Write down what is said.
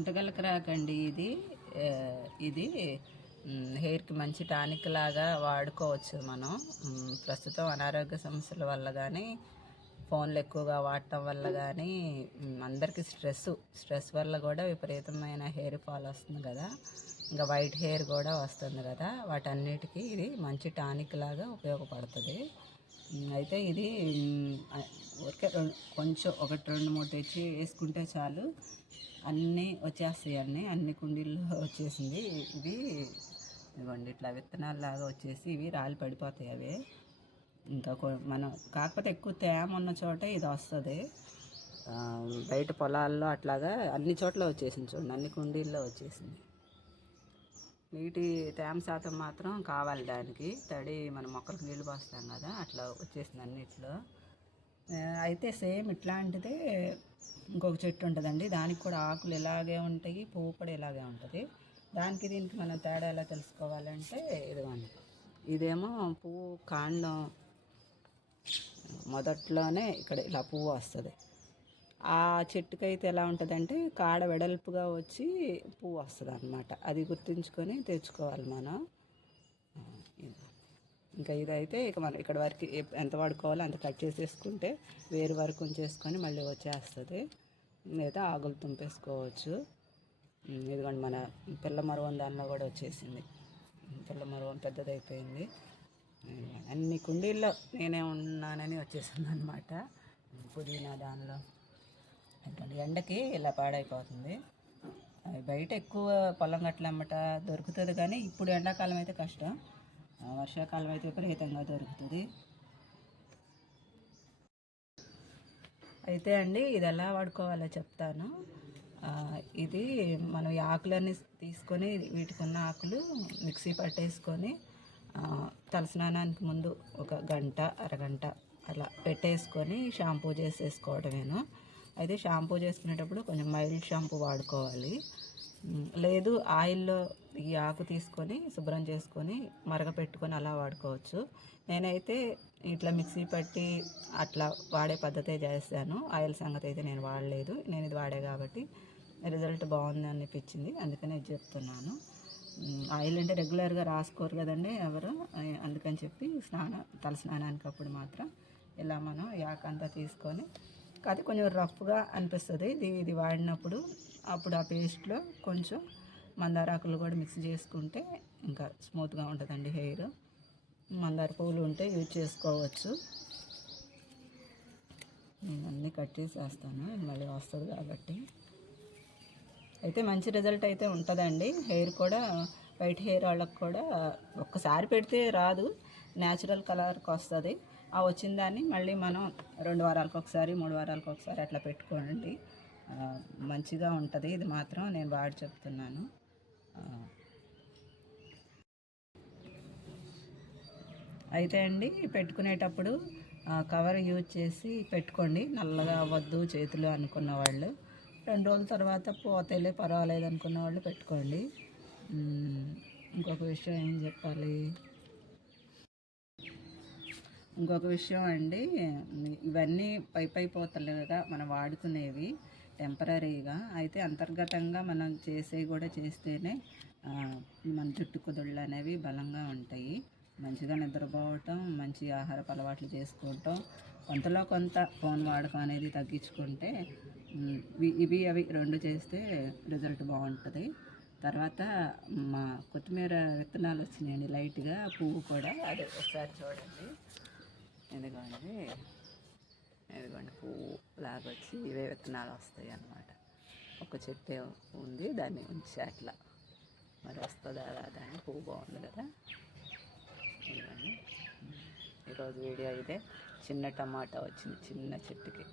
గుంటగలకరాకండి ఇది హెయిర్కి మంచి టానిక్ లాగా వాడుకోవచ్చు మనం. ప్రస్తుతం అనారోగ్య సమస్యల వల్ల కానీ, ఫోన్లు ఎక్కువగా వాడటం వల్ల కానీ, అందరికీ స్ట్రెస్ వల్ల కూడా విపరీతమైన హెయిర్ ఫాల్ వస్తుంది కదా, ఇంకా వైట్ హెయిర్ కూడా వస్తుంది కదా, వాటన్నిటికీ ఇది మంచి టానిక్ లాగా ఉపయోగపడుతుంది. అయితే ఇది ఊరికే కొంచెం 1-2-3 తెచ్చి వేసుకుంటే చాలు, అన్నీ వచ్చేస్తాయి. అన్ని కుండీల్లో వచ్చేసింది. ఇదిగోండి ఇట్లా విత్తనాల్లాగా వచ్చేసి ఇవి రాలి పడిపోతాయి. అవే ఇంకా మనం కాకపోతే ఎక్కువ తేమ ఉన్న చోట ఇది వస్తుంది. బయట పొలాల్లో అట్లాగా అన్ని చోట్ల వచ్చేసింది. చూడండి, అన్ని కుండీల్లో వచ్చేసింది. నీటి తేమ శాతం మాత్రం కావాలి దానికి. తడి మనం మొక్కలకు నీళ్ళు పోస్తాం కదా, అట్లా వచ్చేసింది అన్నిట్లో. అయితే సేమ్ ఇట్లాంటిదే ఇంకొక చెట్టు ఉంటుందండి. దానికి కూడా ఆకులు ఇలాగే ఉంటాయి, పువ్వు కూడా ఇలాగే ఉంటుంది. దీనికి మనం తేడా ఎలా తెలుసుకోవాలంటే, ఇదిగోండి, ఇదేమో పువ్వు కాండం మొదట్లోనే ఇక్కడ ఇలా పువ్వు వస్తుంది. ఆ చెట్టుకైతే ఎలా ఉంటుందంటే కాడ వెడల్పుగా వచ్చి పువ్వు వస్తుంది అన్నమాట. అది గుర్తుంచుకొని తెచ్చుకోవాలి మనం. ఇంకా ఇదైతే మనం ఇక్కడ వరకు ఎంత వాడుకోవాలో అంత కట్ చేసేసుకుంటే వేరు వరకు ఉంచేసుకొని మళ్ళీ వచ్చేస్తుంది. లేదా ఆకులు తుంపేసుకోవచ్చు. ఇదిగోండి, మన పిల్ల మరువం దానిలో కూడా వచ్చేసింది. పిల్ల మరువం పెద్దదైపోయింది. అన్ని కుండీల్లో నేనే ఉన్నానని వచ్చేసింది అనమాట. పుదీనా దానిలో ఎండకి ఇలా పాడైపోతుంది. బయట ఎక్కువ పొలం గట్ల అమ్మట దొరుకుతుంది, కానీ ఇప్పుడు ఎండాకాలం అయితే కష్టం, వర్షాకాలం అయితే విపరీతంగా దొరుకుతుంది. అయితే అండి, ఇది ఎలా వాడుకోవాలో చెప్తాను. ఇది మనం ఈ ఆకులన్నీ తీసుకొని, వీటికి ఉన్న ఆకులు మిక్సీ పట్టేసుకొని తలస్నానానికి ముందు ఒక గంట అరగంట అలా పెట్టేసుకొని షాంపూ చేసేసుకోవడమేను. అయితే షాంపూ చేసుకునేటప్పుడు కొంచెం మైల్డ్ షాంపూ వాడుకోవాలి. లేదు ఆయిల్లో ఈ ఆకు తీసుకొని శుభ్రం చేసుకొని మరగపెట్టుకొని అలా వాడుకోవచ్చు. నేనైతే ఇట్లా మిక్సీ పట్టి అట్లా వాడే పద్ధతే చేస్తాను. ఆయిల్ సంగతి అయితే నేను వాడలేదు. నేను ఇది వాడే కాబట్టి రిజల్ట్ బాగుంది అనిపించింది, అందుకని ఇది చెప్తున్నాను. ఆయిల్ అంటే రెగ్యులర్గా రాసుకోరు కదండి ఎవరు, అందుకని చెప్పి తల స్నానానికి అప్పుడు మాత్రం ఇలా మనం యాకంతా తీసుకొని, కాదు కొంచెం రఫ్గా అనిపిస్తుంది ఇది వాడినప్పుడు. అప్పుడు ఆ పేస్ట్లో కొంచెం మందారాకులు కూడా మిక్స్ చేసుకుంటే ఇంకా స్మూత్గా ఉంటుందండి హెయిర్. మందార పువ్వులు ఉంటే యూజ్ చేసుకోవచ్చు. నేను అన్నీ కట్ చేసేస్తాను, మళ్ళీ వస్తుంది కాబట్టి. అయితే మంచి రిజల్ట్ అయితే ఉంటుందండి. హెయిర్ కూడా వైట్ హెయిర్ వాళ్ళకి కూడా ఒక్కసారి పెడితే రాదు, న్యాచురల్ కలర్కి వస్తుంది. ఆ వచ్చిన దాన్ని మళ్ళీ మనం 2 వారాలకు ఒకసారి 3 వారాలకు ఒకసారి అట్లా పెట్టుకోండి, మంచిగా ఉంటుంది. ఇది మాత్రం నేను వాడి చెప్తున్నాను. అయితే అండి, పెట్టుకునేటప్పుడు కవర్ యూజ్ చేసి పెట్టుకోండి, నల్లగా అవ్వద్దు చేతులు అనుకున్న వాళ్ళు. 2 రోజుల తర్వాత పోతేలే పర్వాలేదు అనుకున్న వాళ్ళు పెట్టుకోండి. ఇంకొక విషయం ఏం చెప్పాలి, ఇంకొక విషయం అండి, ఇవన్నీ పై పోతలుగా మనం వాడుకునేవి టెంపరీగా. అయితే అంతర్గతంగా మనం కూడా చేస్తేనే మన జుట్టు కుదుళ్ళు అనేవి బలంగా ఉంటాయి. మంచిగా నిద్రపోవటం, మంచి ఆహారపు అలవాట్లు చేసుకోవటం, కొంతలో కొంత ఫోన్ వాడకం అనేది తగ్గించుకుంటే, అవి 2 చేస్తే రిజల్ట్ బాగుంటుంది. తర్వాత మా కొత్తిమీర విత్తనాలు వచ్చినాయండి, లైట్గా పువ్వు కూడా, అదే ఒకసారి చూడండి. ఎందుకండి పువ్వు లాగా వచ్చి ఇవే విత్తనాలు వస్తాయి అన్నమాట. ఒక చెట్టు ఉంది, దాన్ని ఉంచి అట్లా మరి వస్తుందా రాదా అని. పువ్వు బాగుంది కదా. ఈరోజు వీడియో ఇదే. చిన్న టమాటా వచ్చింది చిన్న చెట్టుకి.